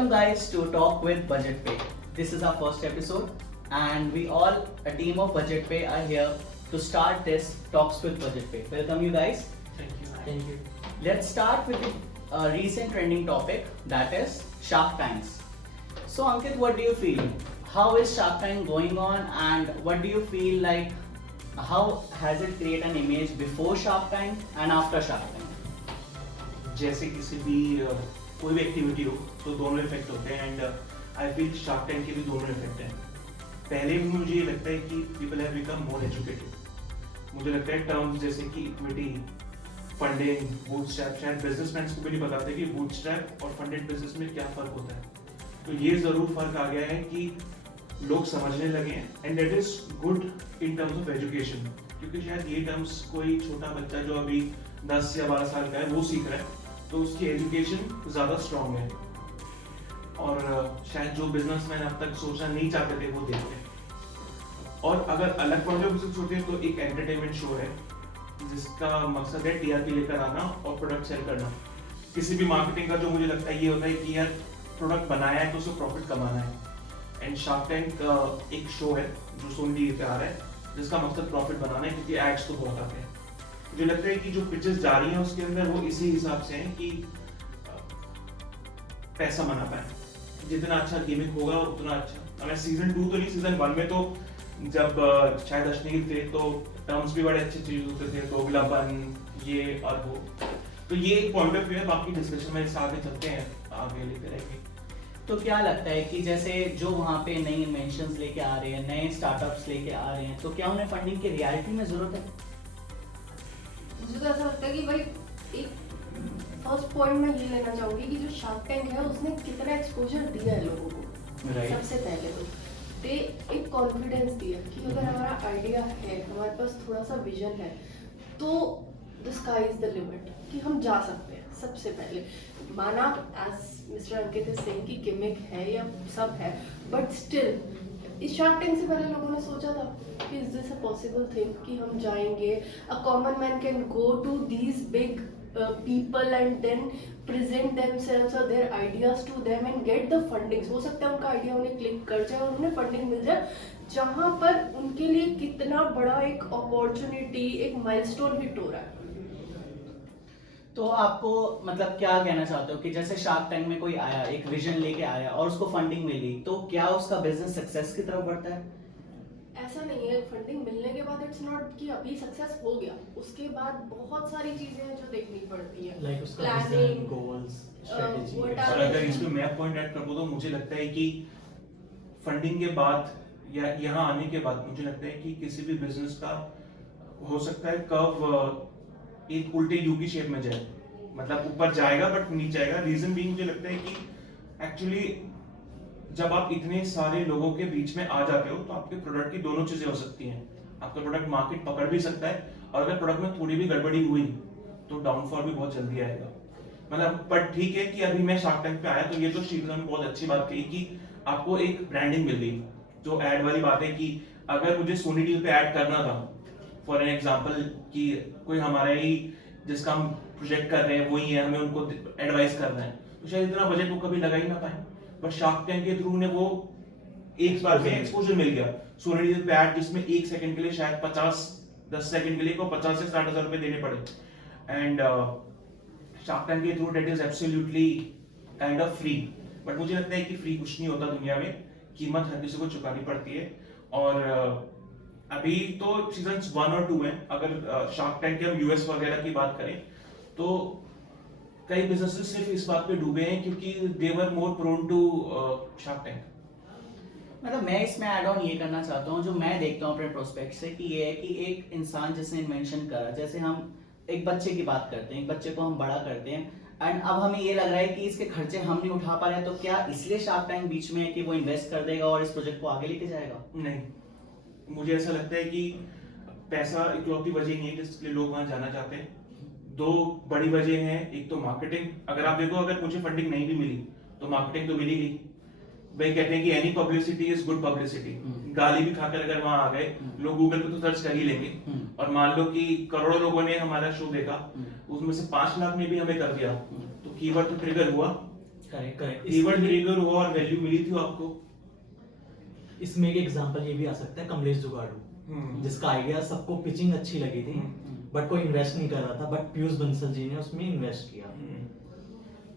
Welcome guys to Talk with Budget Pay. This is our first episode and we all, a team of Budget Pay, are here to start this Talks with Budget Pay. Welcome you guys. Thank you. Thank you. Let's start with the recent trending topic, that is Shark Tanks. So Ankit, what do you feel? How is Shark Tank going on and what do you feel like, how has it created an image before Shark Tank and after Shark Tank? जैसे किसी भी कोई भी activity हो तो दोनों effect होते हैं and I feel shark tank के भी दोनों इफेक्ट हैं। पहले भी मुझे ये लगता है कि people have become more educated. मुझे लगता है टर्म्स जैसे कि इक्विटी, फंडिंग, बूटस्ट्रैप, शायद बिजनेसमैन को भी नहीं पता था कि बूटस्ट्रैप और फंडेड बिजनेस में क्या फर्क होता है। तो ये जरूर फर्क आ गया है कि लोग समझने लगे हैं and that is good in terms of education, क्योंकि शायद ये टर्म्स कोई छोटा बच्चा जो अभी 10 या 12 साल का है वो सीख रहा है तो उसकी एजुकेशन ज़्यादा स्ट्रॉन्ग है और शायद जो बिजनेसमैन अब तक सोचना नहीं चाहते थे वो देखते हैं। और अगर अलग पॉइंट ऑफ व्यू से सोचें तो एक एंटरटेनमेंट शो है जिसका मकसद है टीआरपी लेकर आना और प्रोडक्ट सेल करना। किसी भी मार्केटिंग का जो मुझे लगता है ये होता है कि यार प्रोडक्ट बनाया है तो उसको प्रॉफिट कमाना है। एंड शार्क टैंक एक शो है जो सोनी टीवी पे आ रहा है जिसका मकसद प्रॉफिट बनाना है, क्योंकि एड्स तो बहुत आते हैं। मुझे लगता है कि जो पिचेस जा रही हैं उसके अंदर वो इसी हिसाब से हैं कि पैसा बना पाए। जितना अच्छा गेमिंग होगा उतना अच्छा। मैं सीजन 2 तो नहीं, सीजन 1 में तो जब शायद अश्नील थे तो टर्म्स भी बड़े अच्छे चीज होते थे, दोगलापन ये और वो। तो ये एक पॉइंट ऑफ व्यू है, बाकी डिस्कशन में इससे आगे चलते हैं, आगे लेते रहेंगे। तो क्या लगता है कि जैसे जो वहाँ पे नई इन्वेंशंस लेके आ रहे हैं, नए स्टार्टअप्स लेके आ रहे हैं, तो क्या उन्हें फंडिंग की रियलिटी में जरूरत है? मुझे तो ऐसा लगता है कि भाई एक फर्स्ट पॉइंट मैं ये लेना चाहूंगी कि जो शार्क टैंक है उसने कितना एक्सपोजर दिया है लोगों को। सबसे पहले तो दे एक कॉन्फिडेंस दिया कि अगर हमारा आइडिया है, हमारे पास थोड़ा सा विजन है तो the sky is the limit, कि हम जा सकते हैं। सबसे पहले माना as mister Ankit is saying कि गिमिक है या सब है, बट स्टिल इस शार्क टैंक से पहले लोगों ने सोचा था कि is this a possible thing कि हम जाएंगे, a common man can go to these big people and then present themselves or their ideas to them and get the fundings। हो सकता है उनका आइडिया उन्हें क्लिक कर जाए और उन्हें फंडिंग मिल जाए, जहां पर उनके लिए कितना बड़ा एक अपॉर्चुनिटी, एक माइलस्टोन हिट हो रहा है। तो आपको मतलब क्या कहना चाहते हो कि जैसे शार्क टैंक में कोई आया, एक विजन लेके आया और उसको फंडिंग मिली, तो क्या उसका बिजनेस सक्सेस की तरफ बढ़ता है? ऐसा नहीं है, फंडिंग मिलने के बाद इट्स नॉट कि अभी सक्सेस हो गया, उसके बाद बहुत सारी चीजें हैं जो देखनी पड़ती है, Like उसका planning, vision, goals, strategy। what are और अगर इसमें मैं पॉइंट ऐड कर दूं तो मुझे लगता है कि फंडिंग के बाद या यहाँ आने के बाद मुझे लगता है कि किसी भी बिजनेस का हो सकता है कर्व एक उल्टे यू की शेप में जाए, मतलब ऊपर जाएगा बट नीचे आएगा। रीजन भी मुझे लगता है कि एक्चुअली जब आप इतने सारे लोगों के बीच में आ जाते हो तो आपके प्रोडक्ट की दोनों चीजें हो सकती हैं। आपका प्रोडक्ट मार्केट पकड़ भी सकता है और अगर प्रोडक्ट में थोड़ी भी गड़बड़ी हुई तो डाउनफॉल भी बहुत जल्दी आएगा। मतलब पर ठीक है कि अभी मैं शार्क टैंक पे आया तो ये तो शीतल ने बहुत अच्छी बात कही कि आपको एक ब्रांडिंग मिल गई। जो एड वाली बात है कि अगर मुझे सोनी टीवी पे ऐड करना था फॉर एन एग्जांपल कि कोई हमारा ही जिसका हम प्रोजेक्ट कर रहे हैं वही है, हमें उनको एडवाइस करना है, तो शायद इतना बजट वो कभी लगा ही ना पाए। पर शार्क टैंक के थ्रू ने वो एक बार में एक्सपोजर मिल गया। सोनी टीवी पे ऐड जिसमें 1 सेकंड के लिए शायद 10 सेकंड के लिए को 50 से 60 हजार रुपए देने पड़े एंड शार्क टैंक के through that is absolutely kind of free. But मुझे लगता है कि फ्री कुछ नहीं होता दुनिया में, कीमत हर किसी को चुकानी पड़ती है। और अभी तो सीजन 1 और 2 हैं। अगर शार्क टैंक के हम यूएस वगैरह की बात करें तो कई बिजनेसेस सिर्फ इस बात पे डूबे हैं क्योंकि they were more prone to Shark Tank. मतलब मैं इसमें ऐड ऑन ये करना चाहता हूँ, जो मैं देखता हूँ अपने प्रोस्पेक्ट से, कि ये है कि एक इंसान जिसने इन्वेंशन करा, जैसे हम एक बच्चे की बात करते हैं, एक बच्चे को हम बड़ा करते हैं एंड अब हमें ये लग रहा है कि इसके खर्चे हम नहीं उठा पा रहे हैं, तो क्या इसलिए शार्क टैंक बीच में है कि वो इन्वेस्ट कर देगा और इस प्रोजेक्ट को आगे लेके जाएगा? नहीं, मुझे ऐसा लगता है कि पैसा इकलौती वजह नहीं है जिसके लिए लोग वहां जाना चाहते हैं। 2 बड़ी वजह हैं, एक तो मार्केटिंग। अगर आप देखो अगर मुझे फंडिंग नहीं भी मिली तो मार्केटिंग तो मिली गई। भाई कहते हैं कि any publicity is good publicity. गाली भी खाकर अगर वहां आ गए लोग गूगल पे तो सर्च कर ही लेंगे। और मान लो कि करोड़ों लोगों ने हमारा शो देखा, उसमें से 5 लाख ने भी हमें कर दिया, तो कीवर्ड तो ट्रिगर हुआ करेक्ट इवेंट ट्रिगर हुआ और वैल्यू मिली थी आपको? इसमें एक एग्जांपल ये भी आ सकता है कमलेश जुगाड़ू, जिसका आइडिया सबको पिचिंग अच्छी लगी थी बट कोई इन्वेस्ट नहीं कर रहा था, बट पीयूष बंसल जी ने उसमें इन्वेस्ट किया।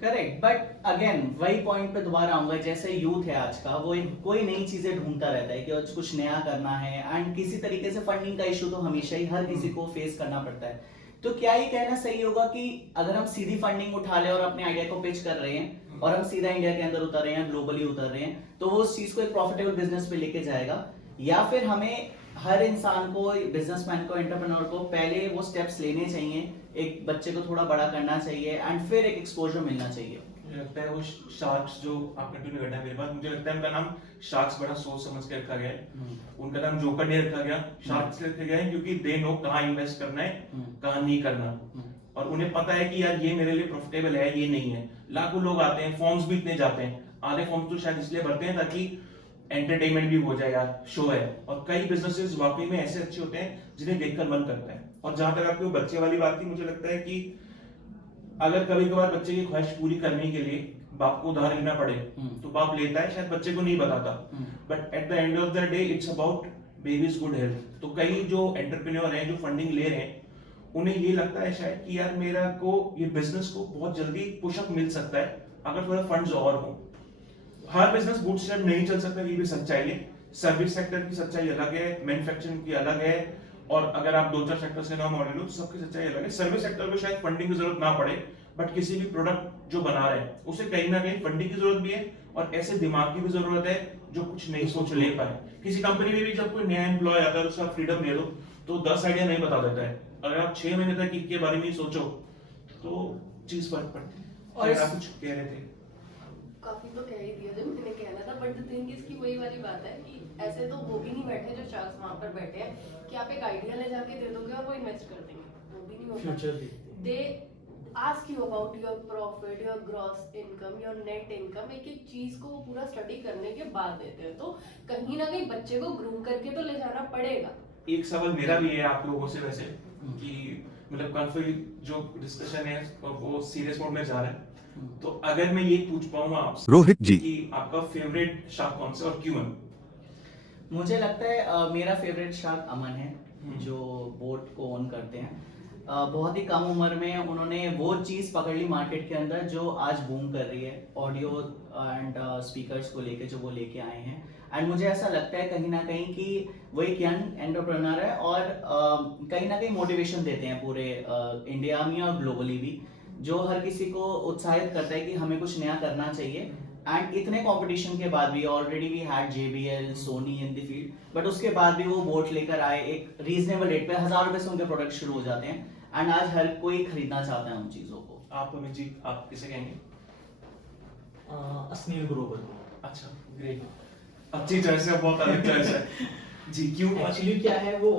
करेक्ट, बट अगेन वही पॉइंट पे दोबारा आऊंगा, जैसे यूथ है आज का, वो कोई नई चीजें ढूंढता रहता है कि आज कुछ नया करना है, एंड किसी तरीके से फंडिंग का इशू तो हमेशा ही हर किसी को फेस करना पड़ता है। तो क्या ये कहना सही होगा कि अगर हम सीधी फंडिंग उठा ले और अपने आइडिया को पिच कर रहे हैं और हम सीधा इंडिया के अंदर उतर रहे हैं, ग्लोबली उतर रहे हैं, तो वो उस चीज को एक प्रॉफिटेबल बिजनेस पे लेके जाएगा, या फिर हमें हर इंसान को, बिजनेसमैन को, एंटरप्रेन्योर को पहले वो स्टेप्स लेने चाहिए, एक बच्चे को थोड़ा बड़ा करना चाहिए एंड फिर एक एक्सपोजर मिलना चाहिए। मुझे लगता है वो शार्क्स जो आप कंटिन्यू करना है मेरे बात, मुझे लगता है उनका नाम शार्क्स बड़ा सोच समझ के रखा गया है। उनका नाम जोकर नहीं रखा गया, शार्क्स रखा गया है क्योंकि दे नो कहाँ इन्वेस्ट करना है, कहाँ नहीं करना, और उन्हें पता है कि यार ये मेरे लिए प्रॉफिटेबल है, ये नहीं है। लाखों लोग आते हैं, फॉर्म्स भी इतने जाते हैं, आधे फॉर्म्स तो शायद इसलिए भरते हैं ताकि एंटरटेनमेंट भी हो जाए, यार शो है। और कई बिजनेसेस वाकई में ऐसे अच्छे होते हैं जिन्हें देखकर मन करता है। और जहां तक आपकी बच्चे वाली बात थी, मुझे लगता है कि अगर कभी कभार बच्चे की ख्वाहिश पूरी करने के लिए बाप को उधार लेना पड़े तो बाप लेता है, शायद बच्चे को नहीं बताता, but at the end of the day it's about babies good health. तो कई जो एंटरप्रेन्योर हैं जो फंडिंग ले रहे हैं, उन्हें ये लगता है शायद कि यार मेरा को ये बिजनेस को बहुत जल्दी पुशअप मिल सकता है अगर थोड़ा फंड्स और हो। हर बिजनेस बूटस्ट्रैप नहीं चल सकता, ये भी सच्चाई है। सर्विस सेक्टर की सच्चाई अलग है, मैन्युफैक्चरिंग की अलग है, और अगर आप 2-4 सेक्टर से नाम ऑडिट लो तो सबकी सच्चाई अलग है। सर्विस सेक्टर को शायद फंडिंग की जरूरत ना पड़े, बट किसी भी प्रोडक्ट जो बना रहे हैं उसे कहीं ना कहीं फंडिंग की जरूरत भी है, और ऐसे दिमाग की भी जरूरत है जो कुछ नई सोच ले पाए। किसी कंपनी में भी जब कोई नया एम्प्लॉय आता है उसका फ्रीडम दे दो तो 10 आइडिया नहीं बता देता है। अगर आप 6 महीने तक इसके बारे में सोचो तो चीज फर्क पड़ती है। और आप कुछ कह रहे थे? काफी तो कह ही दिया जो मैंने कहना था, बट द थिंग इज कि वही वाली बात है कि ऐसे तो वो भी नहीं बैठे जो शार्क्स वहां पर बैठे हैं कि आप एक आइडिया ले जाके दे दोगे और वो इन्वेस्ट कर देंगे, वो भी नहीं होता। Future they ask you about your profit, your gross income, your net income, एक एक चीज को पूरा स्टडी करने के बाद देते हैं। तो कहीं ना कहीं बच्चे को ग्रूम करके तो ले जाना पड़ेगा। एक सवाल मेरा भी है आप लोगों से वैसे कि मतलब काफी जो डिस्कशन है वो सीरियस मोड में जा रहा है, तो अगर मैं ये पूछ पाऊँ आपसे रोहित जी कि आपका फेवरेट शार्क कौन सा और क्यों है? मुझे लगता है मेरा फेवरेट शार्क अमन है, जो बोट को ओन करते हैं। बहुत ही कम उम्र में उन्होंने वो चीज़ पकड़ ली मार्केट के अंदर जो आज बूम कर रही है, ऑडियो एंड स्पीकर्स को लेके जो वो लेके आए हैं। एंड मुझे ऐसा लगता है कहीं ना कहीं कि वो एक यंग एंटरप्रेन्योर है और कहीं ना कहीं मोटिवेशन देते हैं पूरे इंडिया में और ग्लोबली भी, जो हर किसी को उत्साहित करता है कि हमें कुछ नया करना चाहिए। एंड इतने कंपटीशन के बाद भी, already we had JBL, Sony in the field, but उसके बाद भी वो बोट लेकर आए एक रीजनेबल रेट पे, 1000 रुपए से उनके प्रोडक्ट शुरू हो जाते हैं, एंड आज हर कोई खरीदना चाहता है उन चीजों को। आप अमित जी, आप किसे कहेंगे? अस्नील ग्रोवर। अच्छा, ग्रेट, अच्छी चॉइस है, बहुत अलग चॉइस है जी। क्यों? एक्चुअली क्या है, वो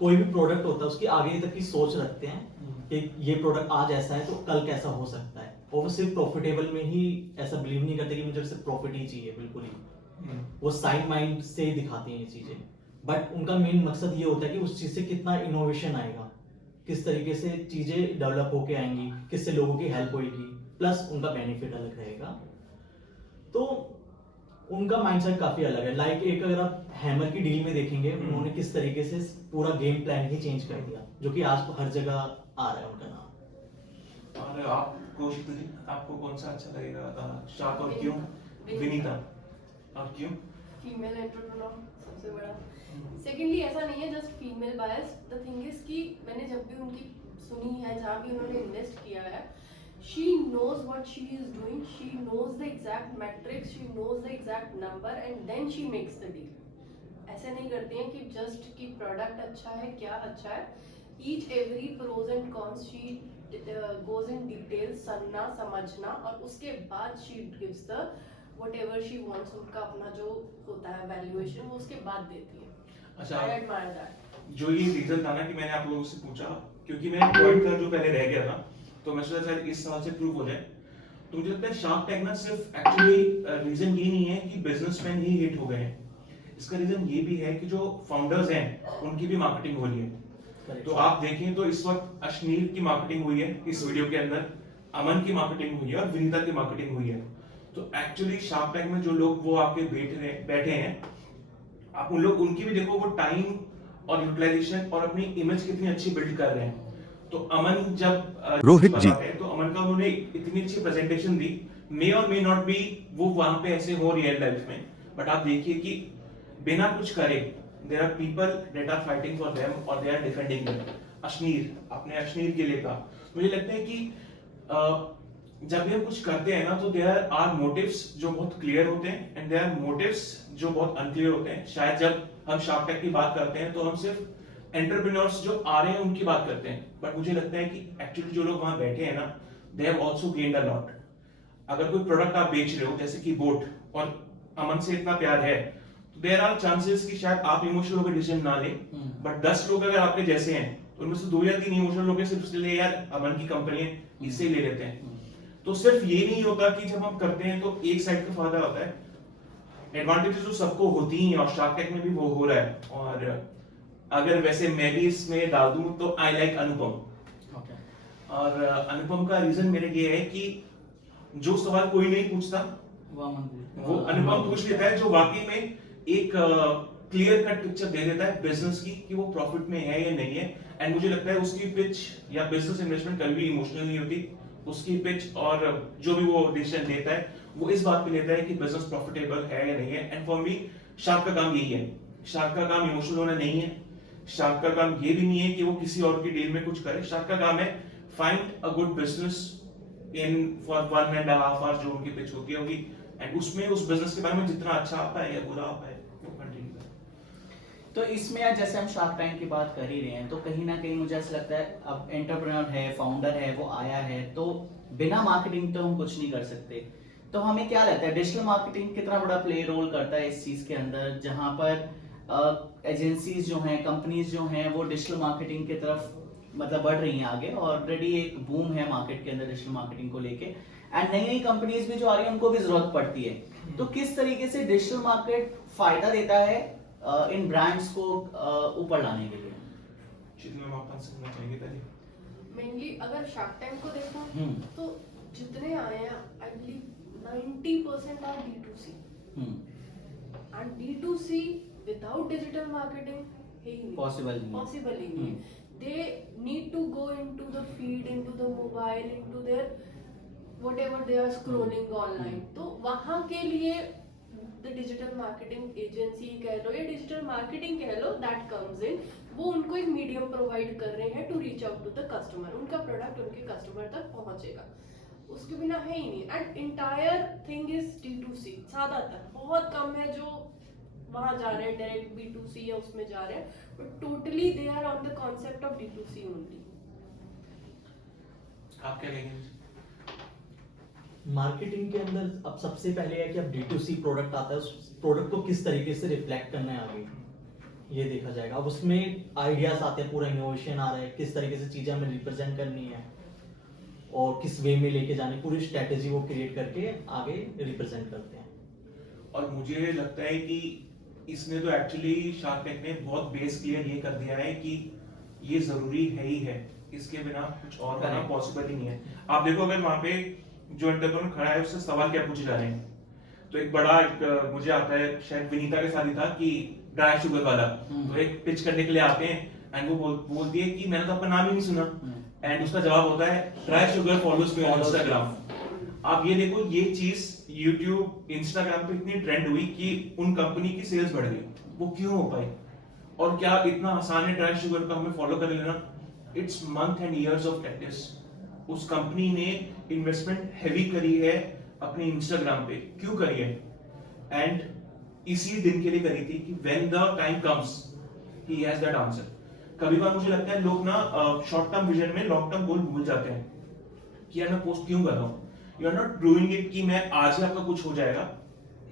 कोई भी प्रोडक्ट होता है उसकी आगे तक की सोच रखते हैं कि ये प्रोडक्ट आज ऐसा है तो कल कैसा हो सकता है, और वो सिर्फ प्रॉफिटेबल में ही ऐसा बिलीव नहीं करते कि मुझे सिर्फ प्रॉफिट ही चाहिए, बिल्कुल ही। वो साइड माइंड से ही दिखाते हैं ये चीजें, बट उनका मेन मकसद ये होता है कि उस चीज से कितना इनोवेशन आएगा, किस तरीके से चीजें डेवलप होके आएंगी, किससे लोगों की हेल्प होगी, प्लस उनका बेनिफिट अलग रहेगा। तो उनका माइंडसेट काफी अलग है। लाइक एक अगर आप हैमर की डील में देखेंगे, उन्होंने किस तरीके से पूरा गेम प्लान ही चेंज कर दिया, जो कि आज हर जगह आ रहा है उनका नाम। और आपको शीतल जी, आपको कौन सा अच्छा लगेगा शार्क और क्यों? विनीता, और क्यों? फीमेल एंटरप्रेन्योर सबसे बड़ा। सेकेंडली ऐसा नहीं है just female bias, the thing is कि मैंने जब भी उनकी सुनी है, जहाँ भी उन्होंने इन्वेस्ट किया है, she knows what she is doing, she knows the exact metrics, she knows the exact number and then she makes the deal. ऐसे नहीं करते हैं कि जस्ट कि प्रोडक्ट अच्छा है, क्या अच्छा है, each every pros and cons she goes in detail, सुनना समझना, और उसके बाद she gives the whatever she wants, उनका अपना जो होता है वैल्यूएशन, वो उसके बाद देती है। अच्छा, I admire that. जो ये रीजन था ना कि मैंने आप लोगों से पूछा, क्योंकि मेरा पॉइंट था जो पहले रह गया था, तो मैं सोचा शायद इस सवाल से प्रूव हो जाए। तो मुझे लगता है शार्क टैंक ना सिर्फ एक्चुअली रीजन ये नहीं है कि बिजनेसमैन ही हिट हो गए हैं, इसका रीजन ये भी है कि जो फाउंडर्स हैं उनकी भी मार्केटिंग हो रही है। तो आप देखें तो इस वक्त अश्नील की मार्केटिंग हुई है इस वीडियो के अंदर, अमन की मार्केटिंग हुई है और विनीता की मार्केटिंग हुई है। तो एक्चुअली शार्क टैंक में जो लोग वो आके बैठे हैं, आप उनकी भी देखो, वो टाइम और यूटिलाइजेशन और अपनी इमेज कितनी अच्छी बिल्ड कर रहे हैं। तो अमन जब रोहित जी। बताते हैं, तो अमन का उन्होंने इतनी अच्छी प्रेजेंटेशन दी, मे और मे नॉट बी वो वहां पे ऐसे हो रियल लाइफ में, बट आप देखिए कि बिना कुछ करे there are people that are fighting for them और they are defending them. Ashneer, आपने अश्नीर के लिए कहा, मुझे लगता है कि जब भी हम कुछ करते हैं ना, तो देयर आर मोटिव्स जो बहुत क्लियर होते हैं एंड देयर आर मोटिव्स जो बहुत अनक्लियर होते हैं। शायद जब हम शार्क टैंक की बात करते हैं तो हम सिर्फ एंटरप्रेन्योर्स जो आ रहे हैं उनकी बात करते हैं, बट मुझे लगता है कि एक्चुअली जो लोग वहां बैठे हैं ना, they have also gained a lot. अगर कोई प्रोडक्ट आप बेच रहे हो जैसे कि बोट, और अमन से इतना प्यार है, तो देयर आर चांसेस कि शायद आप इमोशनल होकर डिसीजन ना लें, बट 10 लोग अगर आपके जैसे हैं तो उनमें से 2 या 3 इमोशनल लोग सिर्फ इसलिए यार अमन की कंपनी है इससे ही ले लेते हैं। तो सिर्फ ये नहीं होता कि जब हम करते हैं तो एक साइड का फायदा होता है, एडवांटेजेस जो सबको होती ही हैं और शार्क टैंक में भी वो हो रहा है। और अगर वैसे मैं भी इसमें डाल दूं तो आई लाइक अनुपम। और अनुपम का रीजन मेरे ये है कि जो सवाल कोई नहीं पूछता वो अनुपम पूछ लेता है, जो वाकई में एक क्लियर कट पिक्चर दे देता है बिजनेस की कि वो प्रॉफिट में है या नहीं है। एंड मुझे लगता है उसकी पिच या बिजनेस इन्वेस्टमेंट कभी भी इमोशनल नहीं होती। उसकी पिच और जो भी वो डिसीजन लेता है वो इस बात पे लेता है कि बिजनेस प्रॉफिटेबल है या नहीं है। एंड फॉर मी शार्क का काम यही है। शार्क का काम इमोशनल होना नहीं है। शार्क का काम ये भी नहीं है कि वो किसी और की डील में कुछ करे। शार्क का काम है find a good business in for 1.5 hour जो उनकी पिच होती होगी, एंड उसमें उस बिजनेस के बारे में जितना अच्छा आता है या बुरा आता है वो कंटिन्यू करें। तो इसमें आज जैसे हम शार्क टैंक की बात कर ही रहे हैं, तो कहीं ना कहीं मुझे ऐसा लगता है अब एंटरप्रेन्योर है, फाउंडर है, वो आया है, तो बिना मार्केटिंग तो हम कुछ नहीं कर सकते। तो हमें क्या लगता है डिजिटल मार्केटिंग कितना बड़ा प्ले रोल करता है इस चीज के अंदर, जहां पर एजेंसीज जो हैं, कंपनीज जो हैं, वो डिजिटल मार्केटिंग की तरफ मतलब बढ़ रही हैं आगे। ऑलरेडी एक बूम है मार्केट के अंदर डिजिटल मार्केटिंग को लेके, एंड नई नई कंपनीज भी जो आ रही है उनको भी जरूरत पड़ती है। तो किस तरीके से डिजिटल मार्केट फायदा देता है इन ब्रांड्स को ऊपर लाने के लिए? जितना आप आंसर करना चाहेंगे पहले। मेनली अगर शार्क टैंक को देखो तो जितने आए हैं I believe 90% are D2C and D2C without digital marketing है ही नहीं, पॉसिबल ही नहीं। They need to go into the feed, into the mobile, into their whatever they are scrolling online. तो वहां के लिए द डिजिटल मार्केटिंग एजेंसी कह लो या डिजिटल मार्केटिंग कह लो, दैट कम्स इन, वो उनको एक मीडियम प्रोवाइड कर रहे हैं to reach out to the customer. उनका प्रोडक्ट उनके कस्टमर तक पहुंचेगा, उसके बिना है ही नहीं। And entire thing is D2C। ज्यादातर बहुत कम है जो वहां जा रहे हैं डायरेक्ट B2C या उसमें जा रहे हैं, but totally they are on the concept of D2C only. आप क्या कहेंगे? मार्केटिंग के अंदर अब सबसे पहले है कि अब D2C प्रोडक्ट आता है, उस प्रोडक्ट को किस तरीके से रिफ्लेक्ट करना है आगे, ये देखा जाएगा। अब उसमें आइडियाज आते हैं, पूरा इनोवेशन आ रहा है, किस तरीके से चीजें हमें रिप्रेजेंट करनी है और किस वे में लेके जाने, पूरी स्ट्रेटेजी वो क्रिएट करके आगे रिप्रेजेंट करते हैं। और मुझे लगता है कि इसने तो एक्चुअली शार्क टैंक ने बहुत बेस क्लियर ये कर दिया है कि ये जरूरी है ही है, इसके बिना कुछ और होना पॉसिबल ही नहीं है। आप देखो अगर वहां पे जो एंटरप्रेन्योर खड़ा है उससे सवाल क्या पूछे जा रहे हैं, तो एक बड़ा मुझे आता है, शायद विनीता के साथ ही था कि ड्राई शुगर वाला, तो एक पिच करने के लिए आते हैं एंड वो बोलती है कि मैंने तो आपका नाम ही नहीं सुना, एंड उसका जवाब होता है dry sugar follows me on Instagram. आप ये देखो, ये चीज YouTube, Instagram पे इतनी ट्रेंड हुई कि उन कंपनी की सेल्स बढ़ गई। वो क्यों हो पाई? और क्या इतना आसान है ड्राई शुगर का हमें फॉलो कर लेना? It's month and years of practice. उस कंपनी ने इन्वेस्टमेंट हैवी करी है अपने इंस्टाग्राम पे। क्यों करी है? एंड इसी दिन के लिए करी थी कि when the time comes he has that answer. कभी बार मुझे लगता है लोग ना शॉर्ट टर्म विजन में लॉन्ग टर्म गोल भूल जाते हैं कि यार मैं पोस्ट क्यों कर रहा हूं। You are not doing it कि मैं आज ही आपका कुछ हो जाएगा।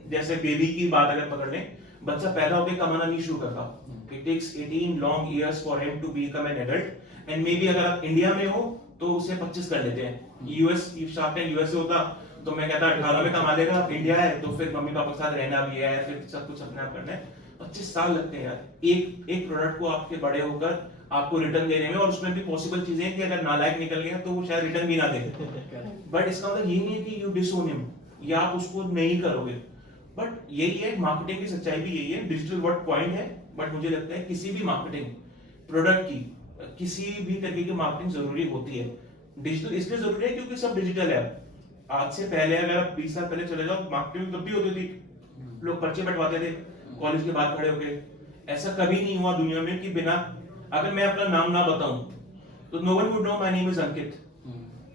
जैसे बेबी की बात अगर पकड़ लें, बच्चा पैदा होकर कमाना नहीं शुरू करता। It takes 18 long years for him to become an adult. And maybe अगर आप इंडिया में हो तो उसे 25 कर लेते हैं। यूएस शार्क टैंक यूएस से होता तो मैं कहता 18 में कमा लेगा, इंडिया है तो फिर मम्मी पापा के साथ रहना भी है, फिर सब कुछ अपने आप करना है। 25 साल लगते हैं यार एक प्रोडक्ट को आपके बड़े होकर आपको रिटर्न देने में। और उसमें भी पॉसिबल चीजें कि अगर नालायक निकल गया तो वो शायद रिटर्न भी ना दे। बट इसका मतलब ये नहीं है कि यू डिसोन हिम। या आप उसको नहीं करोगे। बट यही है, मार्केटिंग की सच्चाई भी यही है, डिजिटल वर्ड पॉइंट है, बट मुझे लगता है किसी भी मार्केटिंग प्रोडक्ट की, किसी भी तरीके की मार्केटिंग जरूरी होती है। डिजिटल इसलिए जरूरी है क्योंकि सब डिजिटल है। आज से पहले अगर आप 20 साल पहले चले जाओ, मार्केटिंग तब भी होती थी, लोग पर्चे बंटवाते थे कॉलेज के बाहर खड़े होके। ऐसा कभी नहीं हुआ दुनिया में कि बिना, अगर मैं अपना नाम ना बताऊं तो no one would know my name is Ankit.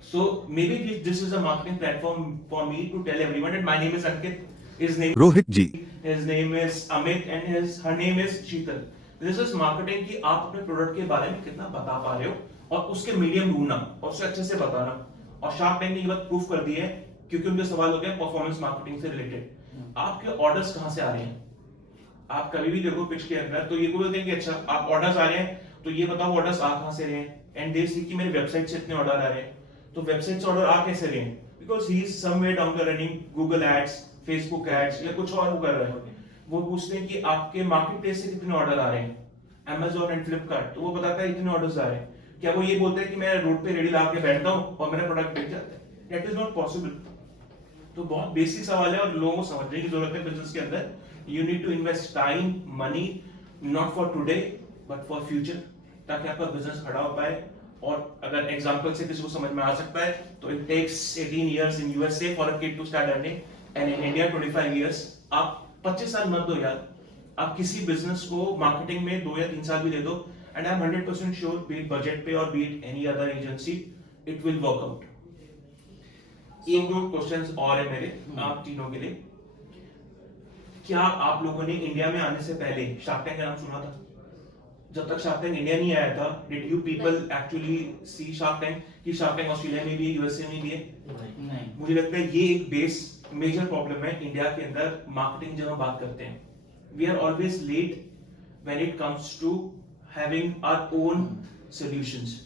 So maybe this is a marketing platform for me to tell everyone that my name is Ankit, his name Rohit ji, his name is Amit and her name is Sheetal. This is marketing कि आप अपने product के बारे में कितना बता पा रहे हो और उसके मीडियम ढूंढना और उसे अच्छे से बताना। और शार्क टैंक ने ये बात प्रूफ कर दी है क्योंकि उनके सवाल हो गए परफॉर्मेंस मार्केटिंग से रिलेटेड। आपके ऑर्डर्स कहां से आ रहे हैं? आप कभी भी देखो पिच के अंदर तो ये बोलते हैं कि अच्छा आप ऑर्डर्स आ रहे हैं तो ये बताओ ऑर्डर्स आ कहां से रहे हैं, एंड दे सी कि मेरी वेबसाइट से इतने ऑर्डर आ रहे हैं, तो वेबसाइट से ऑर्डर आ कैसे रहे हैं? Because he is somewhere down the running Google ads, Facebook ads या कुछ और वो कर रहे हैं। वो पूछते हैं कि आपके मार्केट प्लेस से कितने ऑर्डर आ रहे हैं, Amazon एंड फ्लिपकार्ट, तो वो बताता है इतने ऑर्डर्स आ रहे हैं। क्या वो ये बोलते हैं कि मैं रोड पे रेडी ला के बैठता हूं और मेरा प्रोडक्ट बिक जाता है? That is not possible. तो बहुत बेसिक सवाल है और लोगों को समझने की जरूरत है बिजनेस के अंदर। You need to invest time, money, not for today but for future, ताकि आपका बिजनेस खड़ा हो पाए। और अगर एग्जांपल से किसी को समझ में आ सकता है तो it takes 18 years in USA for a kid to start earning, and in India 25 years. आप 25 साल मत दो यार, आप किसी बिजनेस को मार्केटिंग में 2 या 3 साल भी दे दो, and I am 100% sure, B it budget पे और B it any other agency, it will work out. एक दो क्वेश्चंस और है मेरे आप तीनों के लिए। क्या आप लोगों ने इंडिया में आने से पहले शार्क टैंक का नाम सुना था? जब तक शार्क टैंक इंडिया नहीं आया था, did you people actually see shark tank कि शार्क टैंक ऑस्ट्रेलिया में भी है, यूएसए में भी है? नहीं। मुझे लगता है ये एक बेस मेजर प्रॉब्लम है इंडिया के अंदर मार्केटिंग जब हम बात करते हैं। We are always late when it comes to having our own solutions.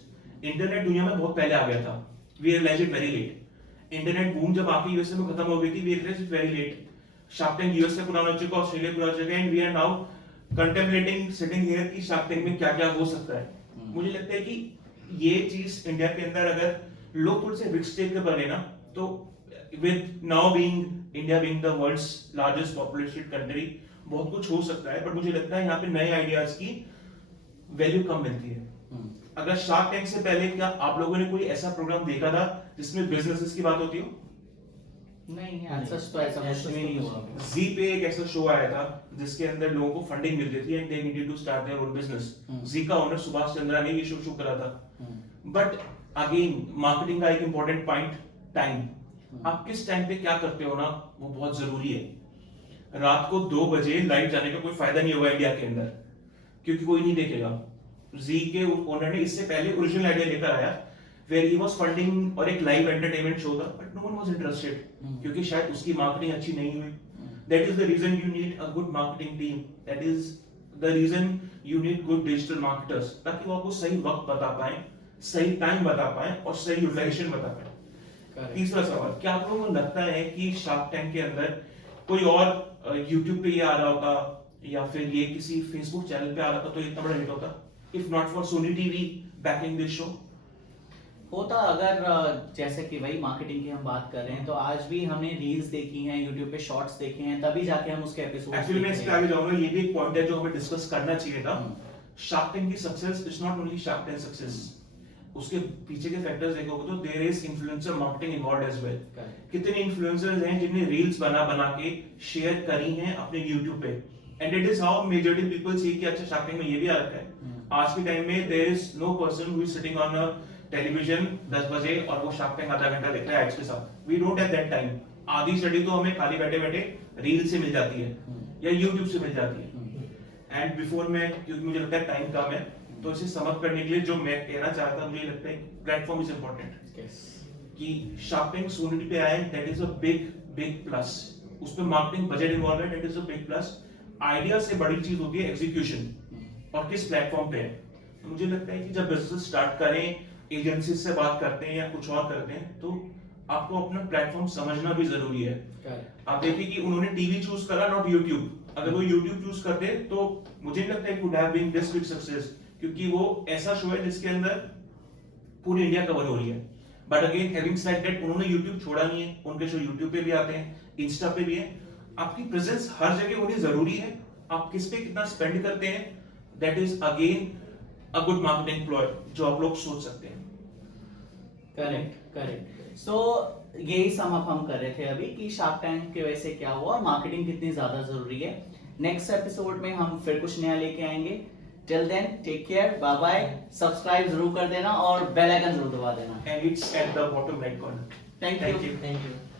Internet दुनिया में बहुत पहले आ गया था, we realise it very late. Internet boom जब आके यूएसए में खत्म हो गई थी, we realise it very late. Shark tank USA पुराना हो चुका, ऑस्ट्रेलिया पुराना हो चुका, and we are now contemplating sitting here कि शार्क टैंक में क्या क्या हो सकता है। मुझे लगता है कि ये चीज इंडिया के अंदर अगर लोग थोड़े से रिस्क टेक कर बने ना, तो with now being India being the world's largest populated country, बहुत कुछ हो सकता है। बट मुझे लगता है यहाँ पे नए आइडियाज की वैल्यू कम मिलती है। अगर शार्क टैंक से पहले क्या आप लोगों ने कोई ऐसा प्रोग्राम देखा था जिसमें बिजनेसेस की बात होती हो? नहीं यार, सच तो ऐसा कुछ भी नहीं हुआ। जी पे एक ऐसा शो आया था जिसके अंदर लोगों को फंडिंग मिलती थी and they needed to start their own business. जी का ओनर सुभाष चंद्रा ने ये शो करा था। बट अगेन मार्केटिंग का एक इंपॉर्टेंट पॉइंट, टाइम। आप किस टाइम पे क्या करते हो ना, वो बहुत जरूरी है। रात को 2 बजे लाइट जाने का कोई फायदा नहीं होगा इंडिया के अंदर, क्योंकि कोई नहीं देखेगा। जी के ओनर ने इससे पहले ओरिजिनल आइडिया लेकर आया where he was funding और एक लाइव एंटरटेनमेंट शो था, but no one was interested क्योंकि शायद उसकी मार्केटिंग अच्छी नहीं हुई। That is the reason you need a good marketing team. That is the reason you need good digital marketers, ताकि वो आपको सही वक्त बता पाए, सही टाइम बता पाए और सही यूटिलाइजेशन बता पाए। तीसरा सवाल, क्या आप लोगों को लगता है कि शार्क टैंक के अंदर कोई और YouTube पे ये आ रहा होता या फिर ये किसी Facebook चैनल पे आ रहा था तो इतना बड़ा हिट होता? If not for Sony TV backing this show, होता। अगर जैसे कि भाई मार्केटिंग की हम बात कर रहे हैं, तो आज भी हमने रील्स देखी हैं, यूट्यूब पे शॉर्ट्स देखे हैं, तभी जाके हम उसके एपिसोड एक्चुअली मैं इस पे आगे जाऊंगा। ये भी एक पॉइंट है जो हमें डिस्कस करना चाहिए था। शार्क टैंक की success is not only shark tank success, उसके पीछे के फैक्टर्स देखोगे तो there is influencer marketing involved as well. कितने इन्फ्लुएंसर्स हैं जिन्हें रील्स बना के शेयर करी हैं अपने YouTube पे, and it is how majority people see कि अच्छा शार्क टैंक में ये भी आ रखा है। आज के टाइम में there is no person who is sitting on a television 10 बजे और वो शार्क टैंक आधा घंटा देख रहा है एड्स के साथ। We don't have that time. आधी स्टडी तो हमें खाली बैठे बैठे रील से मिल जाती है या YouTube से मिल जाती है। एंड बिफोर में, क्योंकि मुझे लगता है टाइम कम है, तो इसे समझ करने के लिए जो मैं कहना चाहता हूं, मुझे लगता है प्लेटफॉर्म इज इंपॉर्टेंट। कि शार्क टैंक सोनी पे आए, that is a big plus. उस पे मार्केटिंग बजट इन्वॉल्व है, that is a big plus. Idea से बड़ी चीज होती है एग्जीक्यूशन और किस प्लेटफॉर्म पे है। मुझे लगता है कि जब बिजनेस स्टार्ट करें, एजेंसी से बात करते हैं या कुछ और करते हैं, तो आपको अपना प्लेटफॉर्म समझना भी जरूरी है। आप देखिए कि उन्होंने टीवी चूज करा, नॉट यूट्यूब। अगर वो यूट्यूब चूज करते तो मुझे नहीं लगता है would have been this big success, क्योंकि वो ऐसा शो है जिसके अंदर पूरी इंडिया कवर हो रही है। But again having said that उन्होंने YouTube छोड़ा नहीं है, उनके शो YouTube पे भी आते हैं, इंस्टा पे भी है। आपकी प्रेजेंस हर जगह होनी जरूरी है। आप किस पे कितना स्पेंड करते हैं, that is again a good marketing ploy जो आप लोग सोच सकते हैं। करेक्ट। सो यही सम अप हम कर रहे थे अभी कि शार्क टैंक की वजह से क्या हुआ और मार्केटिंग कितनी ज्यादा जरूरी है। नेक्स्ट एपिसोड में हम फिर कुछ नया लेके आएंगे। Till then take care, bye bye. Subscribe जरूर कर देना और बेल आइकन जरूर दबा देना। And it's at the bottom right corner. Thank you. Thank you.